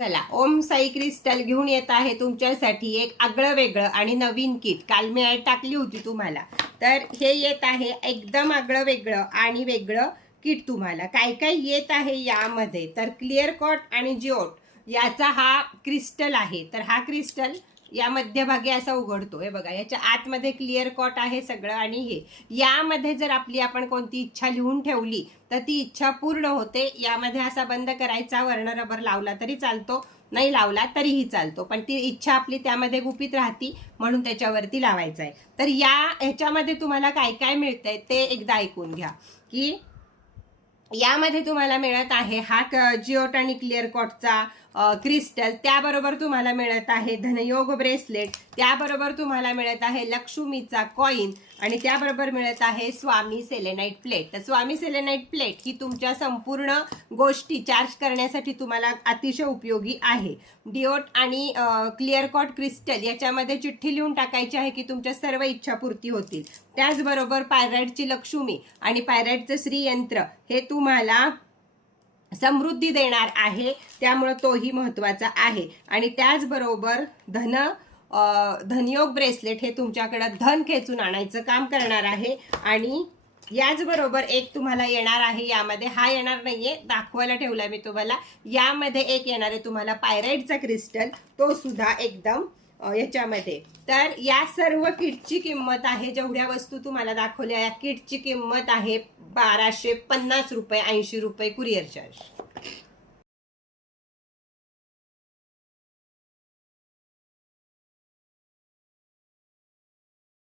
चला, ओम साई क्रिस्टल घेऊन येत आहे तुमच्यासाठी एक आगळं वेगळं आणि नवीन किट. काल मी ॲड टाकली होती तुम्हाला, तर हे येत आहे एकदम आगळं वेगळं आणि वेगळं किट. तुम्हाला काय काय येत आहे यामध्ये, तर क्लिअर कॉट आणि जिओट याचा हा क्रिस्टल आहे. तर हा क्रिस्टल या मध्यभागी असा उघडतो, हे बघा, याच्या आतमध्ये क्लिअर कॉट आहे सगळं. आणि हे यामध्ये जर आपण कोणती इच्छा लिहून ठेवली तर ती इच्छा पूर्ण होते. यामध्ये असा बंद करायचा, वर्ण रबर लावला तरी चालतो, नाही लावला तरीही चालतो, पण ती इच्छा आपली त्यामध्ये गुपित राहती, म्हणून त्याच्यावरती लावायचं आहे. तर ह्याच्यामध्ये तुम्हाला काय काय मिळतंय ते एकदा ऐकून घ्या. की यामध्ये तुम्हाला मिळत आहे हा जिओट आणि क्लिअर कॉटचा क्रिस्टल, त्याबरोबर तुम्हाला मिळत आहे धनयोग ब्रेसलेट, त्याबरोबर तुम्हाला मिळत आहे लक्ष्मीचा कॉइन, आणि त्याबरोबर मिळत आहे स्वामी सेलेनाइट प्लेट. तर स्वामी सेलेनाइट प्लेट ही तुमच्या संपूर्ण गोष्टी चार्ज करण्यासाठी तुम्हाला अतिशय उपयोगी आहे. डिओट आणि क्लिअर कॉट क्रिस्टल याच्यामध्ये चिठ्ठी लिहून टाकायची आहे की तुमच्या सर्व इच्छा पूर्ती होतील. त्याचबरोबर पायराइटची लक्ष्मी आणि पायराइटचं श्रीयंत्र हे तुम्हाला समृद्धी देणार आहे, त्यामुळे तोही महत्त्वाचा आहे. आणि त्याचबरोबर धनयोग ब्रेसलेट हे तुमच्याकडे धन खेचून आणायचं काम करणार आहे. आणि याचबरोबर एक तुम्हाला येणार आहे, यामध्ये हा येणार नाहीये, दाखवायला ठेवला मी तुम्हाला. यामध्ये एक येणार आहे तुम्हाला पायराइटचा क्रिस्टल, तो सुद्धा एकदम याच्यामध्ये. तर या सर्व किटची किंमत आहे, जेवढ्या वस्तू तुम्हाला दाखवल्या या किटची किंमत आहे 1250 रुपये, 80 रुपये कुरिअर चार्ज.